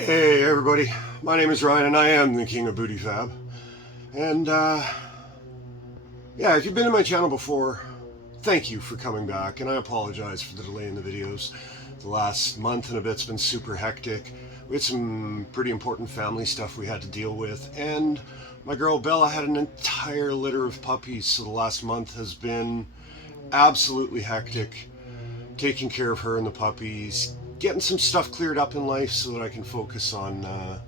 Hey everybody, my name is Ryan and I am the King of Booty Fab. And yeah, if you've been to my channel before, thank you for coming back, and I apologize for the delay in the videos. The last month and a bit's been super hectic. We had some pretty important family stuff we had to deal with, and my girl Bella had an entire litter of puppies, so the last month has been absolutely hectic. Taking care of her and the puppies, getting some stuff cleared up in life so that I can focus on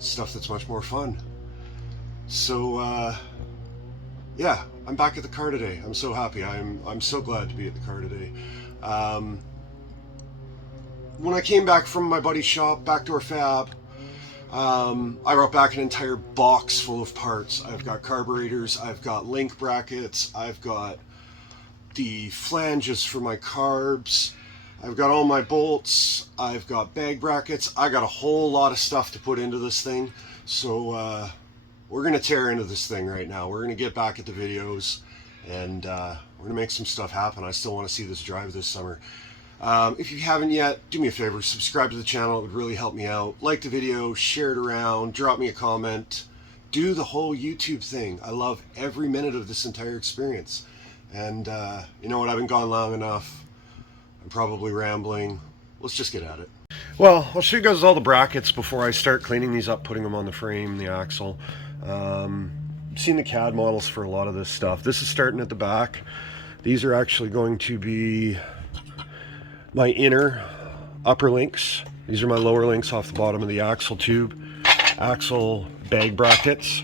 stuff that's much more fun. So yeah, I'm back at the car today. I'm so happy. I'm so glad to be at the car today. When I came back from my buddy's shop, back to our fab, I brought back an entire box full of parts. I've got carburetors, I've got link brackets, I've got the flanges for my carbs, I've got all my bolts, I've got bag brackets. I got a whole lot of stuff to put into this thing. So we're gonna tear into this thing right now. We're gonna get back at the videos, and we're gonna make some stuff happen. I still want to see this drive this summer. If you haven't yet, do me a favor, subscribe to the channel. It would really help me out. Like the video, share it around, drop me a comment, do the whole YouTube thing. I love every minute of this entire experience. And you know what, I've been gone long enough. I'm probably rambling. Let's just get at it. Well, I'll show you guys all the brackets before I start cleaning these up, putting them on the frame, the axle. I've seen the CAD models for a lot of this stuff. This is starting at the back. These are actually going to be my inner upper links. These are my lower links off the bottom of the axle tube. Axle bag brackets.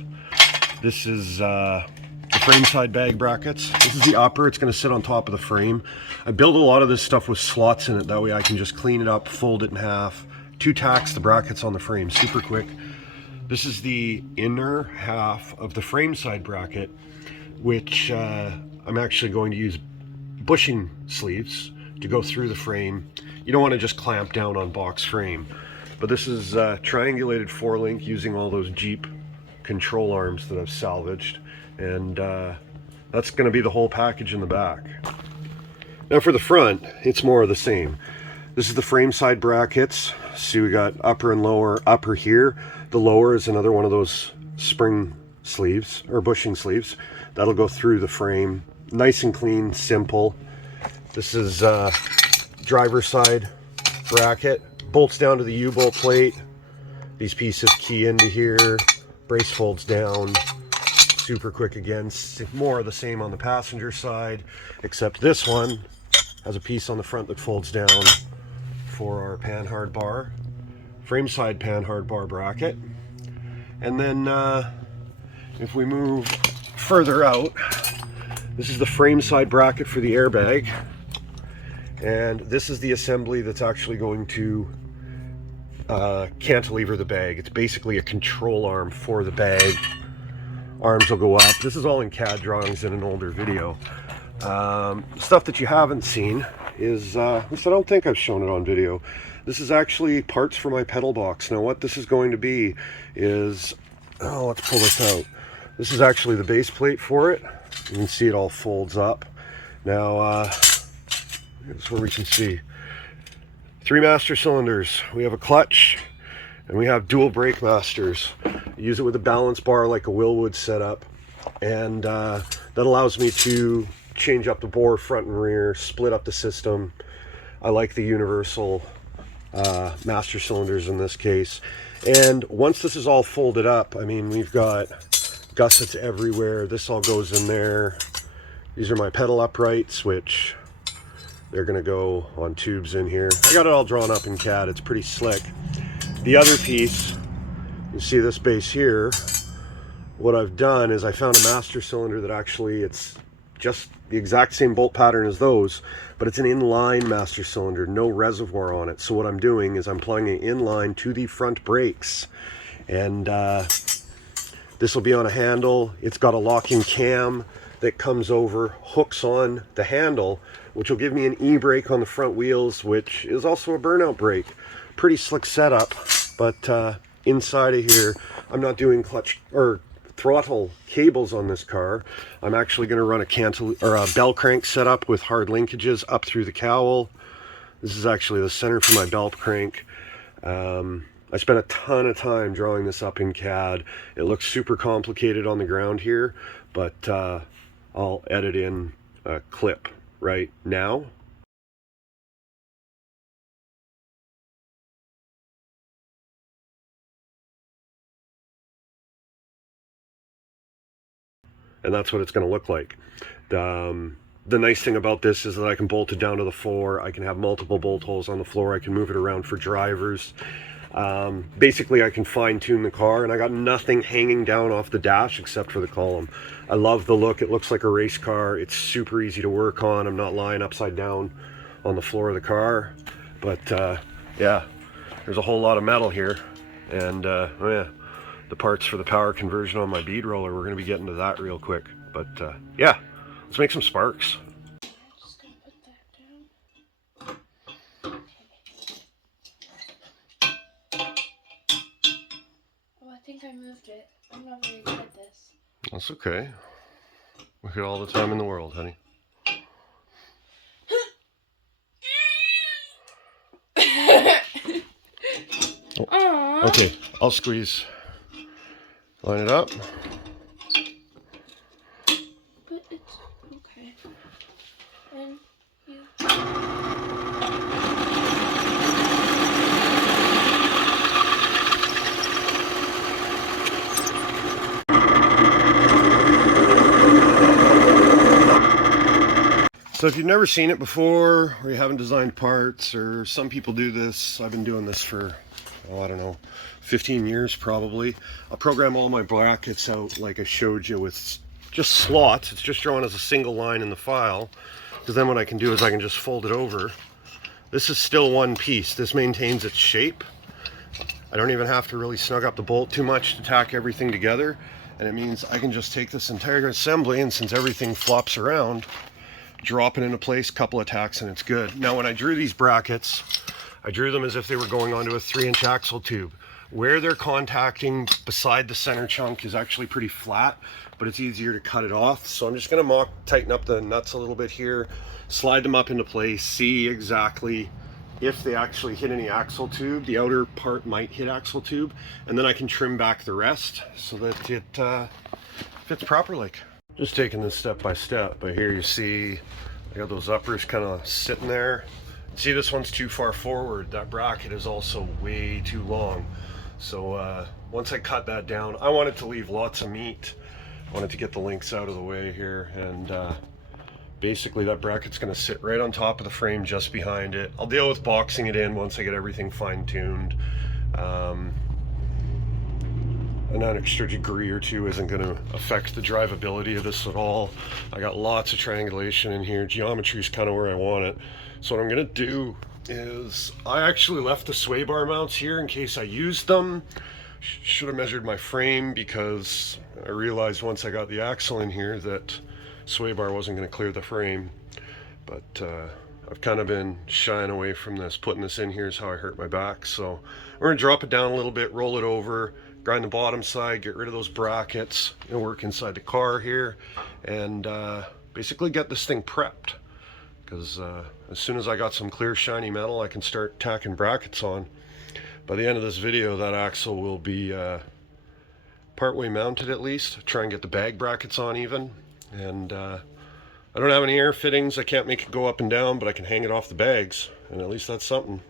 This is the frame side bag brackets. This is the upper. It's going to sit on top of the frame. I build a lot of this stuff with slots in it. That way I can just clean it up, fold it in half. 2 tacks the brackets on the frame, super quick. This is the inner half of the frame side bracket, which I'm actually going to use bushing sleeves to go through the frame. You don't want to just clamp down on box frame. But this is triangulated 4-link using all those Jeep control arms that I've salvaged. And that's going to be the whole package in the back. Now for the front, it's more of the same. This is the frame side brackets. See, we got upper and lower. Upper here, the lower is another one of those spring sleeves or bushing sleeves. That'll go through the frame. Nice and clean, simple. This is driver side bracket. Bolts down to the U-bolt plate. These pieces key into here. Brace folds down. Super quick again. More of the same on the passenger side, except this one has a piece on the front that folds down for our panhard bar, frame side panhard bar bracket. And then if we move further out, this is the frame side bracket for the airbag, and this is the assembly that's actually going to cantilever the bag. It's basically a control arm for the bag. Arms will go up. This is all in CAD drawings in an older video. Stuff that you haven't seen is, at least I don't think I've shown it on video. This is actually parts for my pedal box. Now what this is going to be is, oh, let's pull this out. This is actually the base plate for it. You can see it all folds up. Now, here's where we can see 3 master cylinders. We have a clutch, and we have dual brake masters. Use it with a balance bar like a Willwood setup, and that allows me to change up the bore front and rear, split up the system. I like the universal master cylinders in this case. And once this is all folded up, I mean, we've got gussets everywhere. This all goes in there. These are my pedal uprights, which they're gonna go on tubes in here. I got it all drawn up in CAD. It's pretty slick. The other piece, you see this base here, what I've done is I found a master cylinder that actually, it's just the exact same bolt pattern as those, but it's an inline master cylinder, no reservoir on it. So what I'm doing is I'm plugging it inline to the front brakes, and this will be on a handle. It's got a locking cam that comes over, hooks on the handle, which will give me an e-brake on the front wheels, which is also a burnout brake. Pretty slick setup, but inside of here, I'm not doing clutch or throttle cables on this car. I'm actually going to run a bell crank setup with hard linkages up through the cowl. This is actually the center for my belt crank. I spent a ton of time drawing this up in CAD. It looks super complicated on the ground here, but I'll edit in a clip right now. And that's what it's going to look like. The nice thing about this is that I can bolt it down to the floor. I can have multiple bolt holes on the floor. I can move it around for drivers. Basically, I can fine tune the car, and I got nothing hanging down off the dash except for the column. I love the look. It looks like a race car. It's super easy to work on. I'm not lying upside down on the floor of the car. But yeah, there's a whole lot of metal here. And oh yeah, the parts for the power conversion on my bead roller, we're going to be getting to that real quick. But yeah, let's make some sparks. Just gonna put that down. Oh, I think I moved it. I'm not very good at this. That's okay. We get all the time in the world, honey. Oh, okay, I'll squeeze. Line it up. But it's okay. And you. So if you've never seen it before, or you haven't designed parts, or some people do this, I've been doing this for, oh, I don't know, 15 years probably. I'll program all my brackets out like I showed you with just slots. It's just drawn as a single line in the file, because then what I can do is I can just fold it over. This is still one piece. This maintains its shape. I don't even have to really snug up the bolt too much to tack everything together, and it means I can just take this entire assembly, and since everything flops around, drop it into place, couple of tacks, and it's good. Now when I drew these brackets, I drew them as if they were going onto a 3-inch axle tube. Where they're contacting beside the center chunk is actually pretty flat, but it's easier to cut it off. So I'm just going to tighten up the nuts a little bit here, slide them up into place, see exactly if they actually hit any axle tube. The outer part might hit axle tube, and then I can trim back the rest so that it fits properly. Just taking this step by step, but here you see I got those uppers kind of sitting there. See, this one's too far forward. That bracket is also way too long. So once I cut that down, I wanted to leave lots of meat. I wanted to get the links out of the way here, and basically that bracket's going to sit right on top of the frame just behind it. I'll deal with boxing it in once I get everything fine-tuned. An extra degree or two isn't going to affect the drivability of this at all. I got lots of triangulation in here. Geometry is kind of where I want it. So what I'm going to do is I actually left the sway bar mounts here in case I used them. Should have measured my frame, because I realized once I got the axle in here that sway bar wasn't going to clear the frame. But I've kind of been shying away from this. Putting this in here is how I hurt my back. So we're going to drop it down a little bit, roll it over, grind the bottom side, get rid of those brackets, and work inside the car here, and basically get this thing prepped. Because as soon as I got some clear shiny metal, I can start tacking brackets on. By the end of this video, that axle will be partway mounted at least. Try and get the bag brackets on even. And I don't have any air fittings. I can't make it go up and down, but I can hang it off the bags, and at least that's something.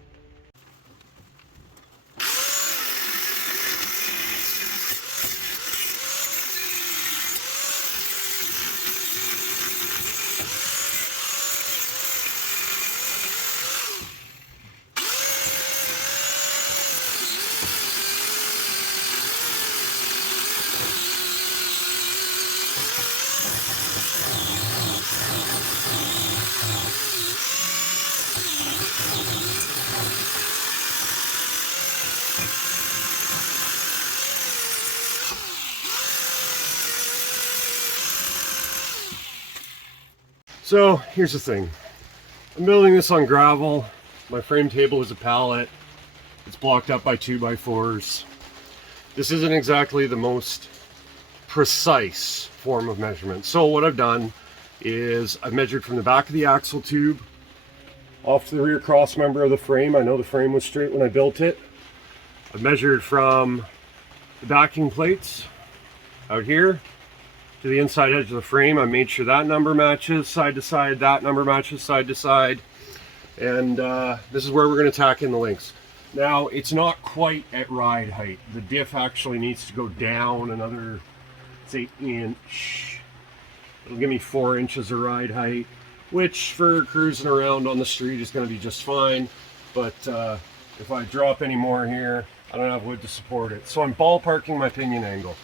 So here's the thing. I'm building this on gravel. My frame table is a pallet. It's blocked up by 2x4s. This isn't exactly the most precise form of measurement. So what I've done is I've measured from the back of the axle tube off the rear cross member of the frame. I know the frame was straight when I built it. I've measured from the backing plates out here to the inside edge of the frame. I made sure that number matches side to side, that number matches side to side, and this is where we're going to tack in the links. Now, it's not quite at ride height. The diff actually needs to go down another, say, inch. It'll give me 4 inches of ride height, which for cruising around on the street is going to be just fine. But if I drop any more here, I don't have wood to support it. So I'm ballparking my pinion angle.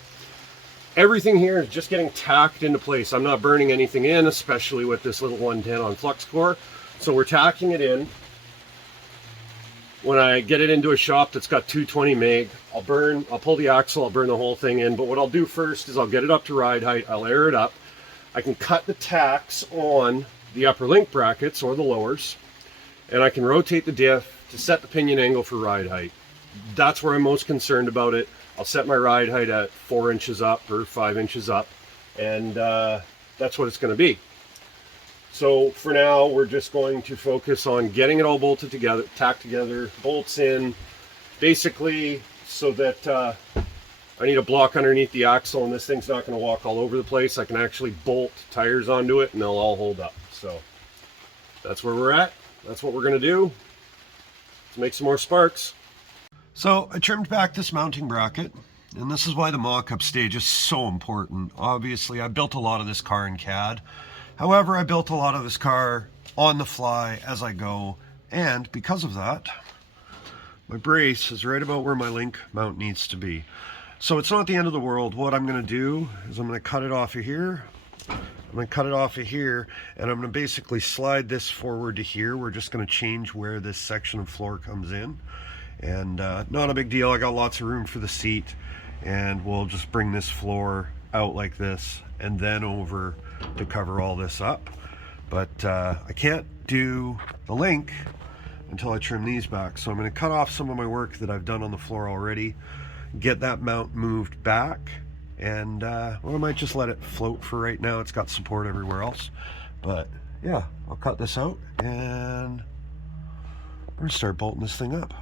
Everything here is just getting tacked into place. I'm not burning anything in, especially with this little 110 on flux core. So we're tacking it in. When I get it into a shop that's got 220 meg, I'll pull the axle, I'll burn the whole thing in. But what I'll do first is I'll get it up to ride height, I'll air it up. I can cut the tacks on the upper link brackets or the lowers, and I can rotate the diff to set the pinion angle for ride height. That's where I'm most concerned about it. I'll set my ride height at 4 inches up or 5 inches up, and that's what it's going to be. So for now, we're just going to focus on getting it all bolted together, tacked together, bolts in, basically so that I need a block underneath the axle, and this thing's not going to walk all over the place. I can actually bolt tires onto it, and they'll all hold up. So that's where we're at. That's what we're going to do. Let's make some more sparks. So I trimmed back this mounting bracket, and this is why the mock-up stage is so important. Obviously, I built a lot of this car in CAD. However, I built a lot of this car on the fly as I go, and because of that, my brace is right about where my link mount needs to be. So it's not the end of the world. What I'm going to do is I'm going to cut it off of here. I'm going to cut it off of here, and I'm going to basically slide this forward to here. We're just going to change where this section of floor comes in. And not a big deal. I got lots of room for the seat, and we'll just bring this floor out like this and then over to cover all this up. But I can't do the link until I trim these back. So I'm going to cut off some of my work that I've done on the floor already, get that mount moved back, and well, I might just let it float for right now. It's got support everywhere else. But yeah, I'll cut this out and we're going to start bolting this thing up.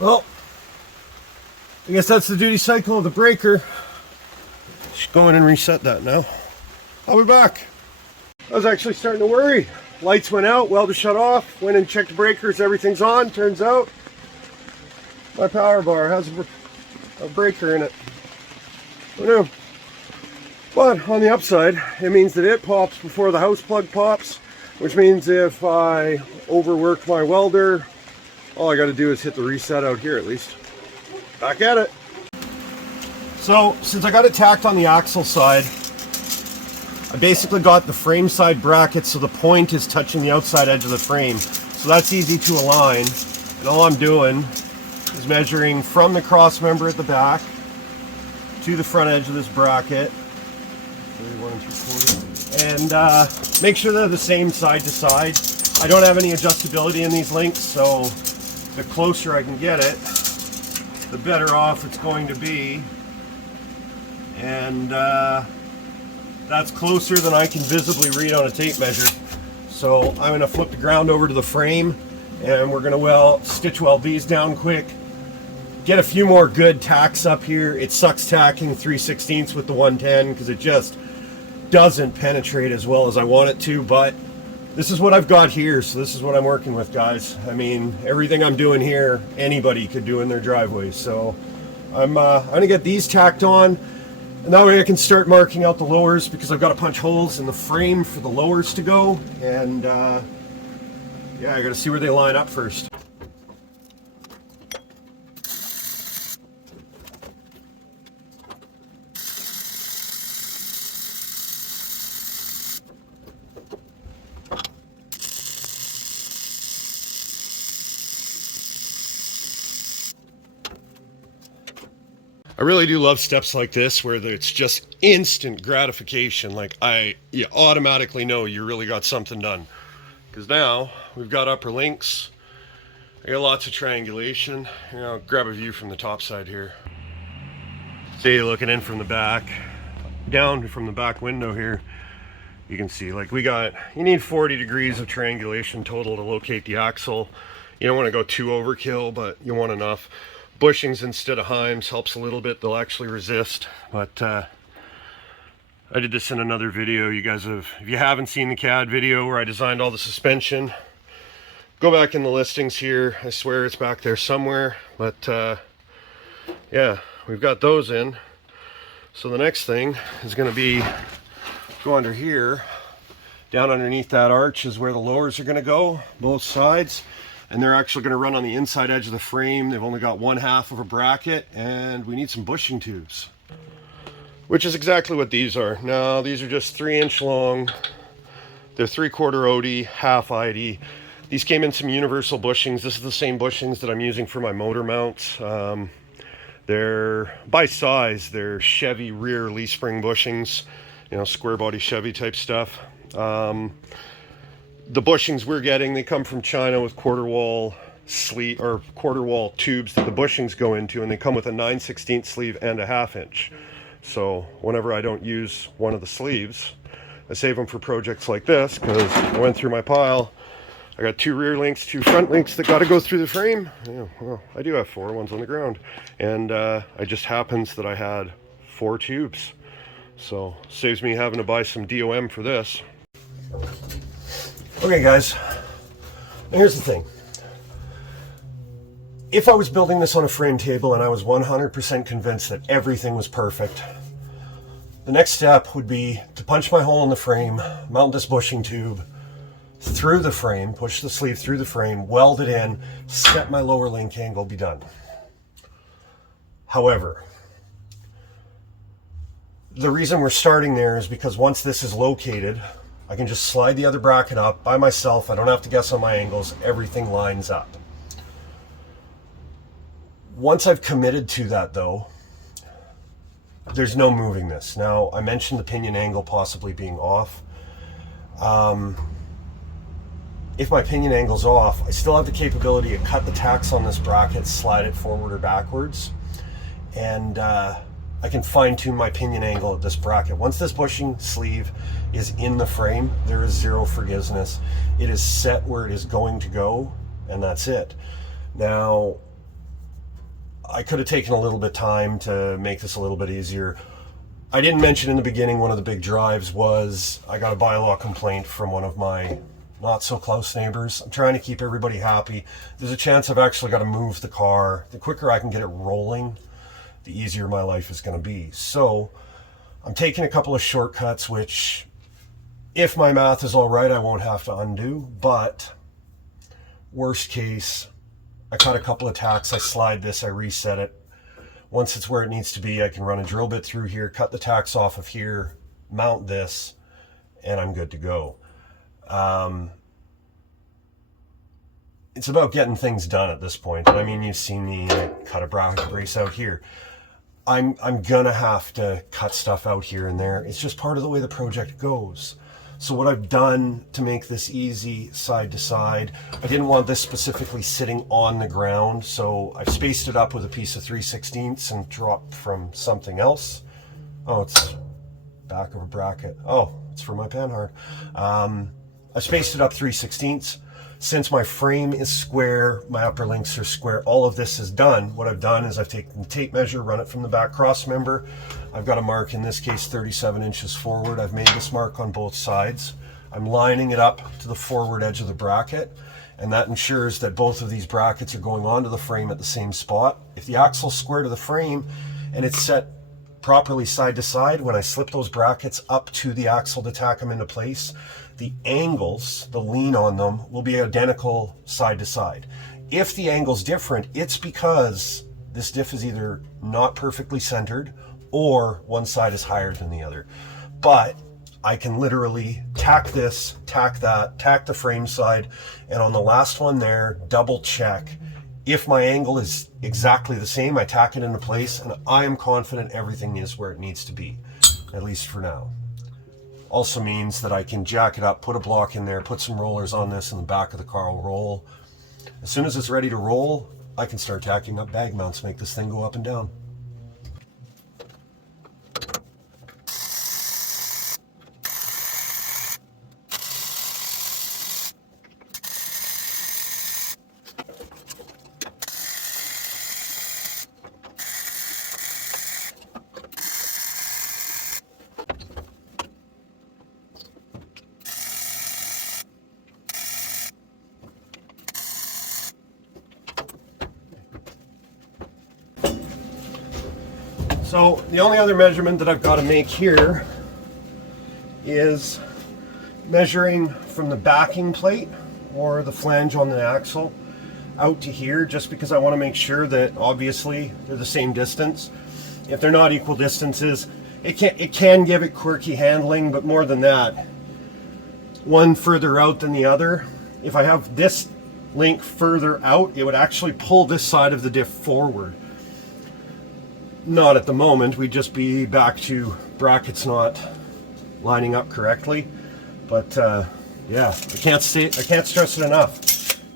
Well, I guess that's the duty cycle of the breaker. Just go in and reset that now. I'll be back. I was actually starting to worry. Lights went out, welder shut off, went and checked the breakers, everything's on. Turns out my power bar has a breaker in it. Who knew? But on the upside, it means that it pops before the house plug pops, which means if I overwork my welder, all I got to do is hit the reset out here at least. Back at it. So since I got it tacked on the axle side, I basically got the frame side bracket so the point is touching the outside edge of the frame. So that's easy to align. And all I'm doing is measuring from the cross member at the back to the front edge of this bracket 31 3/4. And make sure they're the same side to side. I don't have any adjustability in these links, so the closer I can get it, the better off it's going to be. And that's closer than I can visibly read on a tape measure. So I'm going to flip the ground over to the frame, and we're going to stitch weld these down quick. Get a few more good tacks up here. It sucks tacking 3/16 with the 110 because it just doesn't penetrate as well as I want it to, but this is what I've got here, so this is what I'm working with, guys. I mean, everything I'm doing here, anybody could do in their driveway. So I'm going to get these tacked on, and that way I can start marking out the lowers, because I've got to punch holes in the frame for the lowers to go. And yeah, I got to see where they line up first. I really do love steps like this where it's just instant gratification. Like you automatically know you really got something done. Because now we've got upper links. I got lots of triangulation. Here, I'll grab a view from the top side here. See, looking in from the back, down from the back window here, you can see like you need 40 degrees of triangulation total to locate the axle. You don't want to go too overkill, but you want enough. Bushings instead of heims helps a little bit. They'll actually resist. But I did this in another video. You guys if you haven't seen the CAD video where I designed all the suspension, go back in the listings here. I swear it's back there somewhere. But yeah, we've got those in. So the next thing is going to be go under here. Down underneath that arch is where the lowers are going to go, both sides. And they're actually going to run on the inside edge of the frame. They've only got 1/2 of a bracket, and we need some bushing tubes, which is exactly what these are. Now, these are just 3-inch long. They're 3/4 OD, half ID. These came in some universal bushings. This is the same bushings that I'm using for my motor mounts. They're, by size, they're Chevy rear leaf spring bushings, you know, square body Chevy type stuff. The bushings we're getting, they come from China with quarter wall tubes that the bushings go into, and they come with a 9/16 sleeve and a 1/2 inch. So whenever I don't use one of the sleeves, I save them for projects like this, because I went through my pile. I got 2 rear links, 2 front links that got to go through the frame. Yeah, well, I do have 4, one's on the ground. And it just happens that I had 4 tubes. So saves me having to buy some DOM for this. Okay guys, now here's the thing. If I was building this on a frame table and I was 100% convinced that everything was perfect, the next step would be to punch my hole in the frame, mount this bushing tube through the frame, push the sleeve through the frame, weld it in, set my lower link angle, be done. However, the reason we're starting there is because once this is located, I can just slide the other bracket up by myself. I don't have to guess on my angles. Everything lines up. Once I've committed to that though, there's no moving this. Now, I mentioned the pinion angle possibly being off. If my pinion angle's off, I still have the capability to cut the tacks on this bracket, slide it forward or backwards, and I can fine tune my pinion angle at this bracket. Once this bushing sleeve is in the frame, there is zero forgiveness. It is set where it is going to go, and that's it. Now, I could have taken a little bit of time to make this a little bit easier. I didn't mention in the beginning, one of the big drives was I got a bylaw complaint from one of my not so close neighbors. I'm trying to keep everybody happy. There's a chance I've actually got to move the car. The quicker I can get it rolling, the easier my life is going to be. So I'm taking a couple of shortcuts, which if my math is all right, I won't have to undo. But worst case, I cut a couple of tacks, I slide this, I reset it. Once it's where it needs to be, I can run a drill bit through here, cut the tacks off of here, mount this, and I'm good to go. It's about getting things done at this point. And I mean, you've seen me cut a bracket brace out here. I'm gonna have to cut stuff out here and there. It's just part of the way the project goes. So what I've done to make this easy side to side, I didn't want this specifically sitting on the ground, so I've spaced it up with a piece of 3/16 and dropped from something else. Oh, it's back of a bracket. Oh, it's for my panhard. I spaced it up 3/16. Since my frame is square, my upper links are square, all of this is done. What I've done is I've taken the tape measure, run it from the back cross member. I've got a mark, in this case 37 inches forward. I've made this mark on both sides. I'm lining it up to the forward edge of the bracket, and that ensures that both of these brackets are going onto the frame at the same spot. If the axle's square to the frame and it's set properly side to side, when I slip those brackets up to the axle to tack them into place, the angles, the lean on them, will be identical side to side. If the angle's different, it's because this diff is either not perfectly centered or one side is higher than the other. But I can literally tack this, tack that, tack the frame side, and on the last one there, double check. If my angle is exactly the same, I tack it into place, and I am confident everything is where it needs to be, at least for now. Also means that I can jack it up, put a block in there, put some rollers on this, and the back of the car will roll. As soon as it's ready to roll, I can start tacking up bag mounts, make this thing go up and down. So the only other measurement that I've got to make here is measuring from the backing plate or the flange on the axle out to here, just because I want to make sure that obviously they're the same distance. If they're not equal distances, it can give it quirky handling, but more than that, one further out than the other. If I have this link further out, it would actually pull this side of the diff forward. Not at the moment, we'd just be back to brackets not lining up correctly. But yeah, I can't stress it enough.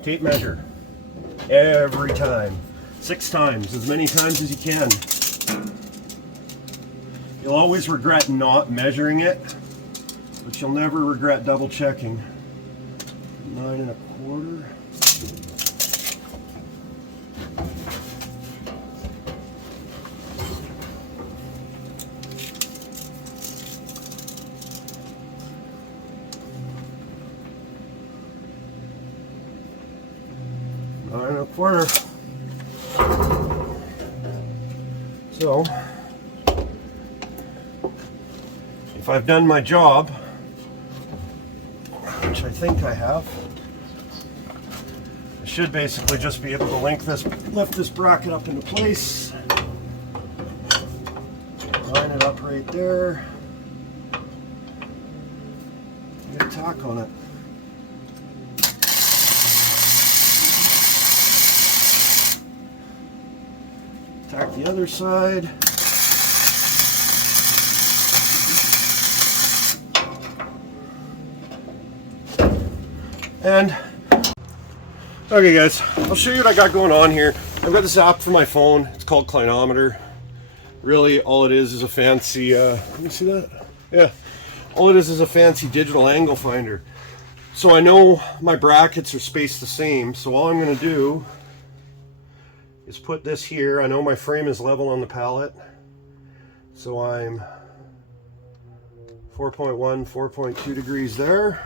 Tape measure every time, 6 times, as many times as you can. You'll always regret not measuring it, but you'll never regret double checking. 9 1/4. Nine 1/4. So, if I've done my job, which I think I have, I should basically just be able to lift this bracket up into place, line it up right there, get a tack on it. Tack the other side. And okay guys, I'll show you what I got going on here. I've got this app for my phone. It's called Clinometer. Really all it is a fancy, let me see that? Yeah. All it is a fancy digital angle finder. So I know my brackets are spaced the same, so all I'm gonna do is put this here. I know my frame is level on the pallet, so I'm 4.1, 4.2 degrees there,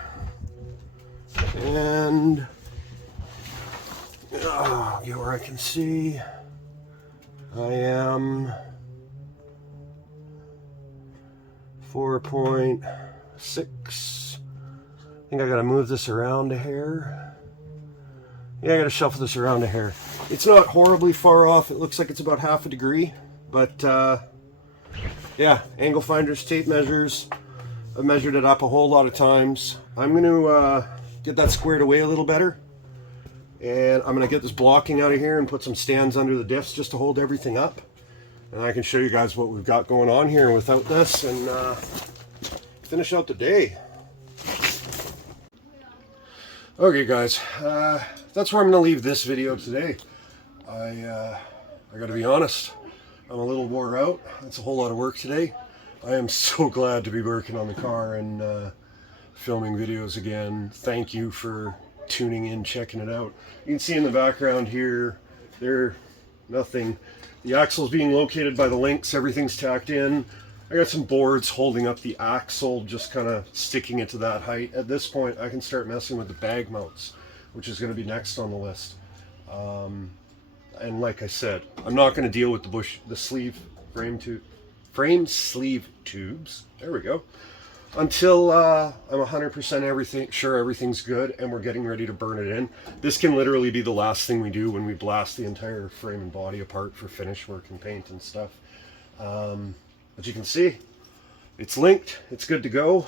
and get where I can see. I am 4.6. I think I gotta move this around a hair. Yeah, I gotta shuffle this around a hair. It's not horribly far off. It looks like it's about 1/2 degree, but yeah, angle finders, tape measures. I've measured it up a whole lot of times. I'm gonna get that squared away a little better, and I'm gonna get this blocking out of here and put some stands under the diffs just to hold everything up. and I can show you guys what we've got going on here without this, and finish out the day. Okay guys, that's where I'm going to leave this video today. I gotta be honest, I'm a little wore out. It's a whole lot of work today. I am so glad to be working on the car and filming videos again. Thank you for tuning in, checking it out. You can see in the background here, nothing. The axle's being located by the links, everything's tacked in. I got some boards holding up the axle, just kind of sticking it to that height. At this point, I can start messing with the bag mounts, which is going to be next on the list. And like I said, I'm not going to deal with the frame sleeve tubes. There we go. Until I'm 100% sure everything's good and we're getting ready to burn it in. This can literally be the last thing we do when we blast the entire frame and body apart for finish work and paint and stuff. But you can see, it's linked, it's good to go.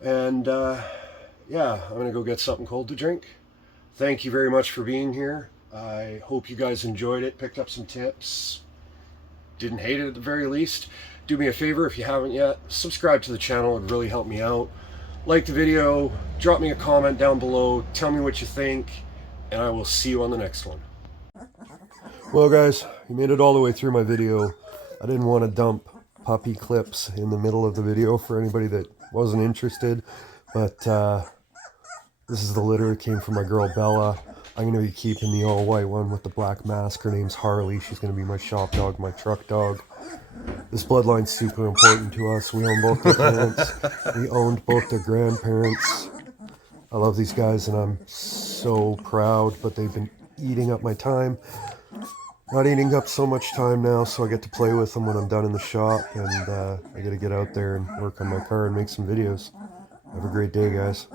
And yeah, I'm gonna go get something cold to drink. Thank you very much for being here. I hope you guys enjoyed it, picked up some tips, didn't hate it at the very least. Do me a favor, if you haven't yet, subscribe to the channel, it would really help me out. Like the video, drop me a comment down below, tell me what you think, and I will see you on the next one. Well guys, you made it all the way through my video. I didn't want to dump puppy clips in the middle of the video for anybody that wasn't interested, but this is the litter that came from my girl Bella. I'm going to be keeping the all white one with the black mask. Her name's Harley. She's going to be my shop dog, my truck dog. This bloodline's super important to us. We own both their parents. We owned both their grandparents. I love these guys and I'm so proud, but they've been eating up my time. Not eating up so much time now, so I get to play with them when I'm done in the shop, and I get to get out there and work on my car and make some videos. Have a great day, guys.